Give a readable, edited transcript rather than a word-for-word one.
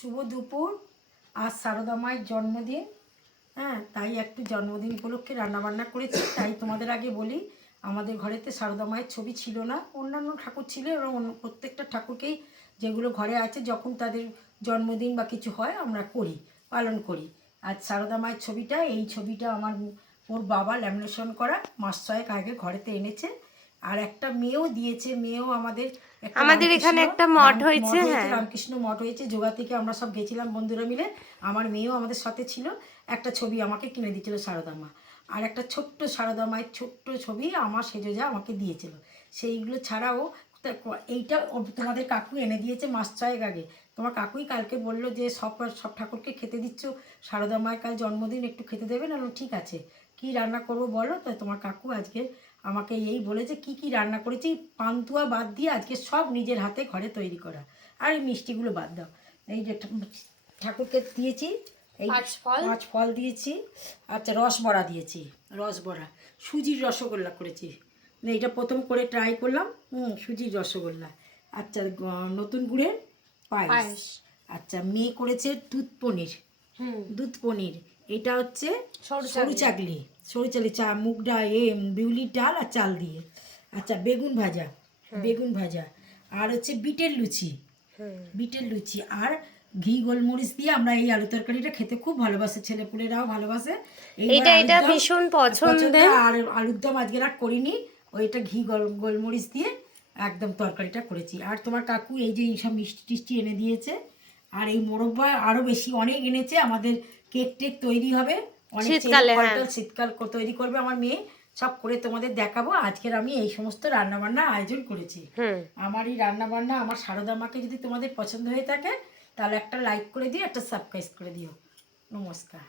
শুভ দুপুর। আজ সারদা মায়ের জন্মদিন, হ্যাঁ, তাই একটু জন্মদিন উপলক্ষে রান্নাবান্না করেছি। তাই তোমাদের আগে বলি, আমাদের ঘরেতে সারদা মায়ের ছবি ছিল না, অন্যান্য ঠাকুর ছিল এবং প্রত্যেকটা ঠাকুরকেই যেগুলো ঘরে আছে যখন তাদের জন্মদিন বা কিছু হয় আমরা করি, পালন করি। আজ সারদা মায়ের ছবিটা, এই ছবিটা ওর বাবা ল্যামিনেশন করা মাস ছয়েক আগে ঘরেতে এনেছে। আর একটা মেয়েও দিয়েছে, মেয়েও আমাদের আমাদের এখানে একটা মঠ হয়েছে, হ্যাঁ, রামকৃষ্ণ মঠ হয়েছে, যোগা থেকে আমরা সব গেছিলাম বন্ধুরা মিলে। আমার মেয়েও আমাদের সাথে ছিল। একটা ছবি আমাকে কিনে দিয়েছিল সারদা মা, আর একটা ছোট্ট সারদা মায়ের ছোট্ট ছবি আমার সেজোজা আমাকে দিয়েছিল। সেইগুলো ছাড়াও এইটা তোমাদের কাকু এনে দিয়েছে মাস ছয়েক আগে। তোমার কাকুই কালকে বললো যে সব সব ঠাকুরকে খেতে দিচ্ছ, সারদা মায়ের কাল জন্মদিন, একটু খেতে দেবে না? ঠিক আছে, কি রান্না করবো বলো? তাই তোমার কাকু আজকে আমাকে এই বলেছে কি কি রান্না করেছি, পান্তুয়া বাদ দিয়ে আজকে সব নিজের হাতে ঘরে তৈরি করা। আর এই মিষ্টিগুলো বাদ দাও। এই যে ঠাকুরকে দিয়েছি, এই 5 ফল দিয়েছি। আচ্ছা, রসবড়া দিয়েছি, রসবড়া, সুজির রসগোল্লা করেছি। এইটা প্রথম করে ট্রাই করলাম, সুজির রসগোল্লা। আচ্ছা, নতুন গুড়ের পায়েস। আচ্ছা, মেয়ে করেছে দুধ পনির। এটা হচ্ছে সরু চাকলি, মুগ ডাল, বিউলির ডাল আর চাল দিয়ে। আচ্ছা, বেগুন ভাজা, আর হচ্ছে বিটের লুচি আর ঘি গোলমরিচ দিয়ে আমরা এই আলু তরকারিটা খেতে খুব ভালোবাসে, ছেলেপুলেরাও ভালোবাসে। এটা ভীষণ পছন্দের। আর আলুর দম আজকে আর করিনি, ওইটা ঘি গোলমরিচ দিয়ে একদম তরকারিটা করেছি। আর তোমার কাকু এই যে এইসব মিষ্টি টিষ্টি এনে দিয়েছে, আর এই মোরব্বা আরও বেশি অনেক এনেছে। আমাদের কেক টেক তৈরি হবে অনেক, শীতকাল তৈরি করবে আমার মেয়ে, সব করে তোমাদের দেখাবো। আজকের আমি এই সমস্ত রান্নাবান্না আয়োজন করেছি। আমার এই রান্নাবান্না, আমার সারদা মাকে যদি তোমাদের পছন্দ হয়ে থাকে তাহলে একটা লাইক করে দিও, একটা সাবস্ক্রাইব করে দিও। নমস্কার।